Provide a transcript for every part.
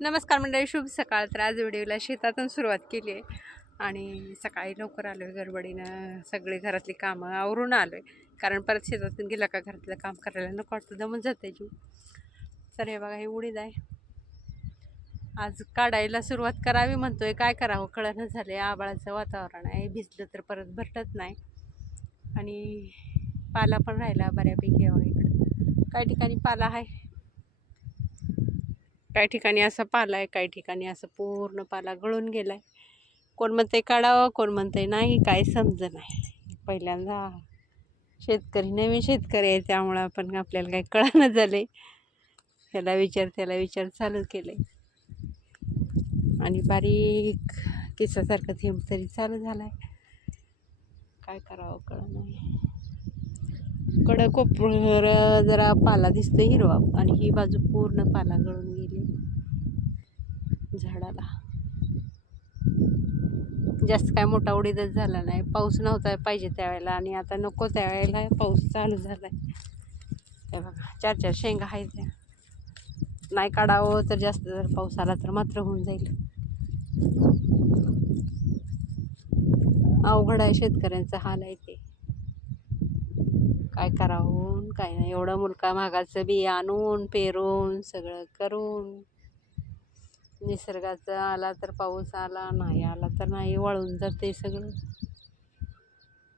नमस्कार मंडळी शुभ सकाळ. तर आज व्हिडिओला शेतातून सुरुवात केली आहे. आणि सकाळी लवकर आलो आहे गडबडीनं. सगळे घरातली कामं आवरून आलो आहे कारण परत शेतातून गेलं का घरातलं काम करायला नको वाटतं दमून जाते जीव. तर हे बघा हे उडीद आहे. आज काढायला सुरुवात करावी म्हणतोय. काय करावं? कळणं झालं आहे आबाळाचं वातावरण आहे. भिजलं तर परत भरटत नाही. आणि पाला पण राहिला बऱ्यापैकी इकडं. काही ठिकाणी पाला आहे? काही ठिकाणी असा पाला आहे काही ठिकाणी असं पूर्ण पाला गळून गेला आहे कोण म्हणते काढावं कोण म्हणते नाही काय समज नाही. पहिल्यांदा शेतकरी नवीन शेतकरी आहे त्यामुळं आपण आपल्याला काही कळानं झाले ह्याला विचार त्याला विचार चालू केले आणि बारीक किस्सासारखं थेंब तरी चालू झाला आहे काय करावं कळलं नाही. कडं कोपर जरा पाला दिसतो हिरवा आणि ही बाजू पूर्ण पाला गळून झाडाला. जास्त काय मोठा उडीदच झाला नाही. पाऊस नव्हता पाहिजे त्यावेळेला आणि आता नको त्यावेळेला पाऊस चालू झाला आहे ते बघा चार चार शेंगा आहेत. त्या नाही काढावं तर जास्त जर पाऊस आला तर मात्र होऊन जाईल. अवघड आहे शेतकऱ्यांचा हाल आहे ते. काय करावं काय नाही. एवढं मुलका महागाचं बी आणून पेरून सगळं करून. निसर्गाचा आला तर पाऊस आला नाही आला तर नाही वाळून जाते सगळं.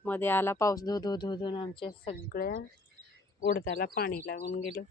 मध्ये आला पाऊस धो धो धो धुवून आमच्या सगळ्या उडदाला पाणी लागून गेलं.